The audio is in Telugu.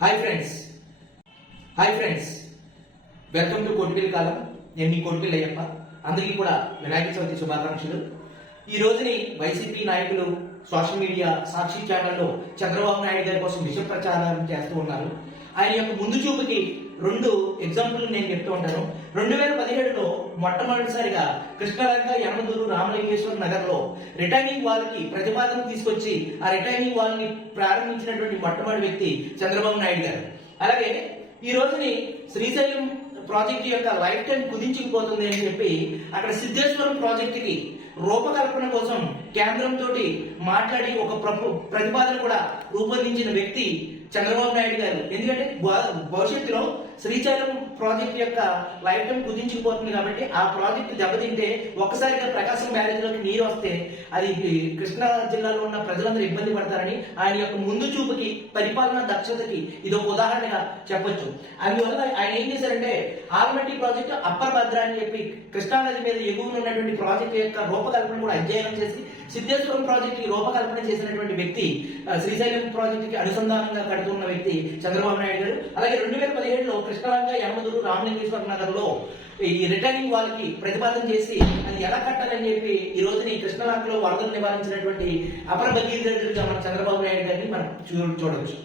Hi friends welcome to Kotipalli Kalam. నేను మీ కోటిపల్లి అయ్యప్ప. అందరికీ కూడా వినాయక చవితి శుభాకాంక్షలు. ఈ రోజుని వైసీపీ నాయకులు సోషల్ మీడియా సాక్షి ఛానల్లో చంద్రబాబు నాయుడు గారి కోసం విష ప్రచారం చేస్తూ ఉన్నారు. ఆయన యొక్క ముందు చూపుకి రెండు ఎగ్జాంపుల్ నేను చెప్తూ ఉంటాను. 2017లో మొట్టమొదటిసారిగా కృష్ణలంక యనమదూరు రామలింగేశ్వర నగర్ లో రిటైనింగ్ వాల్ కి ప్రతిపాదన తీసుకొచ్చి ఆ రిటైనింగ్ వాల్ ని ప్రారంభించినటువంటి మొట్టమొదటి వ్యక్తి చంద్రబాబు నాయుడు గారు. అలాగే ఈ రోజుని శ్రీశైలం ప్రాజెక్టు యొక్క లైఫ్ టైం కుదించుకుపోతుంది అని చెప్పి అక్కడ సిద్ధేశ్వరం ప్రాజెక్టుకి రూపకల్పన కోసం కేంద్రంతో మాట్లాడి ఒక ప్రతిపాదన కూడా రూపొందించిన వ్యక్తి చంద్రబాబు నాయుడు గారు. ఎందుకంటే భవిష్యత్తులో శ్రీశైలం ప్రాజెక్ట్ యొక్క లైఫ్ టైం కుదించుకుపోతుంది కాబట్టి ఆ ప్రాజెక్టు దెబ్బతింటే ఒక్కసారిగా ప్రకాశం బ్యారేజ్లోకి నీరు వస్తే అది కృష్ణా జిల్లాలో ఉన్న ప్రజలందరూ ఇబ్బంది పడతారని ఆయన యొక్క ముందు చూపుకి పరిపాలనా దక్షతకి ఇది ఒక ఉదాహరణగా చెప్పొచ్చు. అందువల్ల ఆయన ఏం చేశారంటే ఆల్మట్టి ప్రాజెక్టు అప్పర్ భద్ర అని చెప్పి కృష్ణానది మీద ఎగువన ఉన్నటువంటి ప్రాజెక్టు యొక్క రూపకల్పన కూడా అధ్యయనం చేసి సిద్ధేశ్వరం ప్రాజెక్టుకి రూపకల్పన చేసినటువంటి వ్యక్తి, శ్రీశైలం ప్రాజెక్టుకి అనుసంధానంగా కడుతున్న వ్యక్తి చంద్రబాబు నాయుడు గారు. అలాగే 2017లో కృష్ణలంక యనమదూరు రామలింగేశ్వర నగర్ లో ఈ రిటర్నింగ్ వాళ్ళకి ప్రతిపాదన చేసి అది ఎలా కట్టాలని చెప్పి ఈ రోజుని కృష్ణలంకలో వరదలు నివారించినటువంటి అపర భగీరథుడిగా మన చంద్రబాబు నాయుడు గారిని మనం చూడవచ్చు.